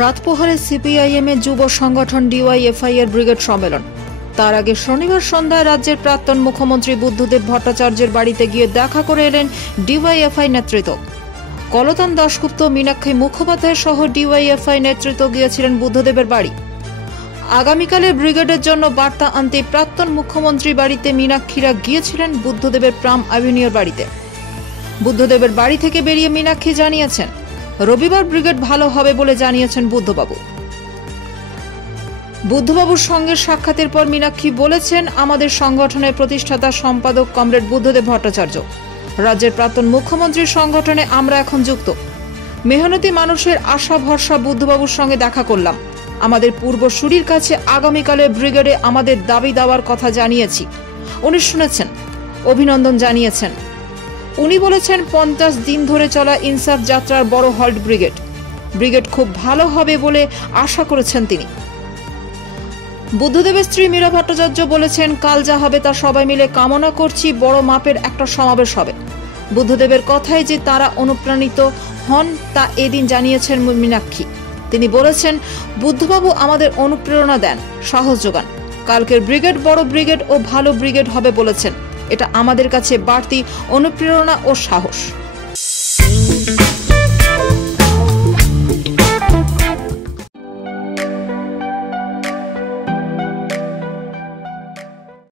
রাত পোহারে সিপিআইএম এর যুব সংগঠন ডিওয়াইএফআই এর ব্রিগেড সম্মেলন। তার আগে শনিবার সন্ধ্যায় রাজ্যের প্রাক্তন মুখ্যমন্ত্রী বুদ্ধদেব ভট্টাচার্যের বাড়িতে গিয়ে দেখা করে এলেন ডিওয়াইএফআই নেতৃত্ব। কলতান দাশগুপ্ত, মীনাক্ষী মুখোপাধ্যায় সহ ডিওয়াইএফআই নেতৃত্ব গিয়েছিলেন বুদ্ধদেবের বাড়ি। আগামীকালের ব্রিগেডের জন্য বার্তা আনতে প্রাক্তন মুখ্যমন্ত্রী বাড়িতে মীনাক্ষীরা গিয়েছিলেন বুদ্ধদেবের প্রাম অ্যাভিনিউর বাড়িতে। বুদ্ধদেবের বাড়ি থেকে বেরিয়ে মীনাক্ষী জানিয়েছেন, রবিবার ব্রিগেড ভালো হবে বলে জানিয়েছেন বুদ্ধবাবু। বুদ্ধবাবুর সঙ্গে সাক্ষাতের পর মীনাক্ষী বলেছেন, আমাদের সংগঠনের প্রতিষ্ঠাতা সম্পাদক কমরেড বুদ্ধদেব ভট্টাচার্য, রাজ্যের প্রাক্তন মুখ্যমন্ত্রীর সংগঠনে আমরা এখন যুক্ত। মেহনতি মানুষের আশা ভরসা বুদ্ধবাবুর সঙ্গে দেখা করলাম। আমাদের পূর্বসূরির কাছে আগামীকালের ব্রিগেডে আমাদের দাবি দেওয়ার কথা জানিয়েছি। উনি শুনেছেন, অভিনন্দন জানিয়েছেন। উনি বলেছেন 50 দিন ধরে চলা ইনসাফ যাত্রার বড় হল্ট ব্রিগেড খুব ভালো হবে বলে আশা করেছেন তিনি। বুদ্ধদেবের স্ত্রী মীরা ভট্টাচার্য বলেছেন, কাল যা হবে তা সবাই মিলে কামনা করছি বড় মাপের একটা সমাবেশ হবে। বুদ্ধদেবের কথায় যে তারা অনুপ্রাণিত হন তা এদিন জানিয়েছেন মীনাক্ষী। তিনি বলেছেন, বুদ্ধবাবু আমাদের অনুপ্রেরণা দেন, সাহস যোগান। কালকের ব্রিগেড বড় ব্রিগেড ও ভালো ব্রিগেড হবে বলেছেন। এটা আমাদের কাছে বাড়তি অনুপ্রেরণা ও সাহস।